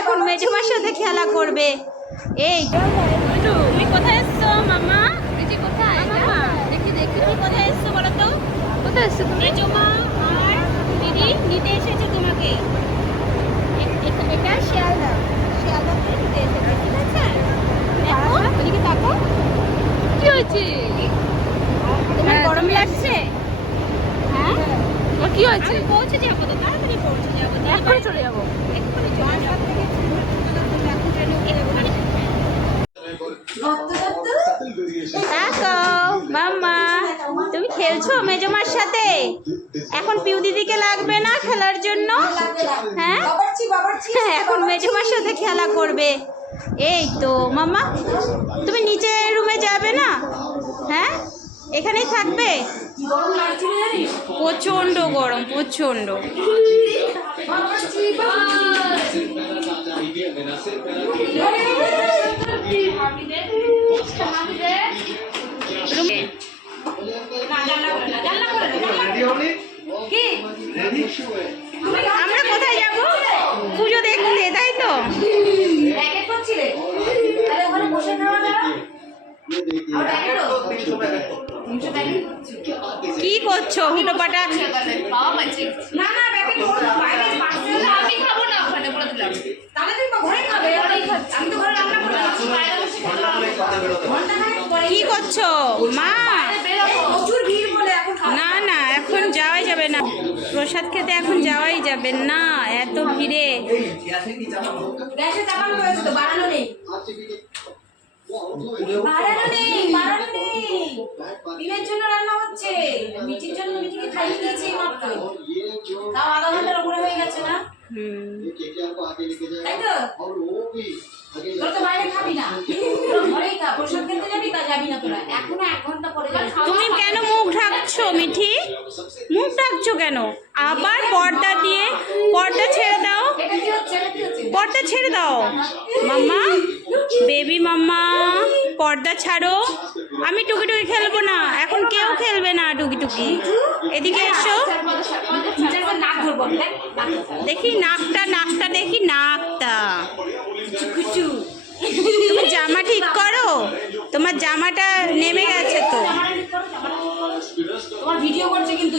এখন মেজমার সাথে খেলা করবে। এই তুমি কোথায় এসছো মামা? কোথায় দেখি দেখি তুমি কোথায় এসছো বলো তো? কোথায় এসছো তুমি? মেজমা আর দিদি নিতে এসেছে তোমাকে। এটা শিয়ালদা, শিয়ালদাতে নিতে এসেছে, ঠিক আছে? দেখো এদিকে তাকো। কি হয়েছে? তোমার গরম লাগছে? হ্যাঁ কি হয়েছে? আমি পৌঁছে যাবো তো, তাড়াতাড়ি পৌঁছে যাবো, এক্ষুনি চলে যাবো, এক্ষুনি চলে যাবো। মাম্মা তুমি খেলছো মেজমার সাথে? এখন পিউ দিদিকে লাগবে না খেলার জন্য? হ্যাঁ এখন মেজমার সাথে খেলা করবে। এই তো মাম্মা, তুমি নিচে রুমে যাবে না? হ্যাঁ এখানেই থাকবে? প্রচন্ড গরম, প্রচন্ড। আমরা কোথায় যাব? পুজো দেখতে, তাই তো? কি করছো হুটোপাটা? কি করছো মা? না না এখন যাওয়াই যাবে না, প্রসাদ খেতে এখন যাওয়াই যাবে না, এত ভিড়ে। জন্য রান্না হচ্ছে, মিঠির জন্য মিঠিকে খাইয়ে দিয়েছি মাত্র, তাও আধা ঘন্টার উপরে হয়ে গেছে না? তাই তো? তোরা তো বাইরে খাবি না, তোরা ঘরেই খা, প্রসাদ খেতে যাবি তা যাবি না তোরা, এখনো 1 ঘন্টা পরে যাবি। তুমি কেন মুখ ঢাকছো মিঠি? মুখ ঢাকছো কেন? আবার পর্দা দিয়ে, পর্দা ছেড়ে দাও, পর্দা ছেড়ে দাও মাম্মা, বেবি মাম্মা পর্দা ছাড়ো। আমি টুকি টুকি খেলবো না এখন, কেউ খেলবে না টুকি টুকি। এদিকে এসো দেখি নাকটা, নাকটা দেখি নাকটা। তুমি জামা ঠিক করো, তোমার জামাটা নেমে গেছে তো। তোমার ভিডিও করছে কিন্তু।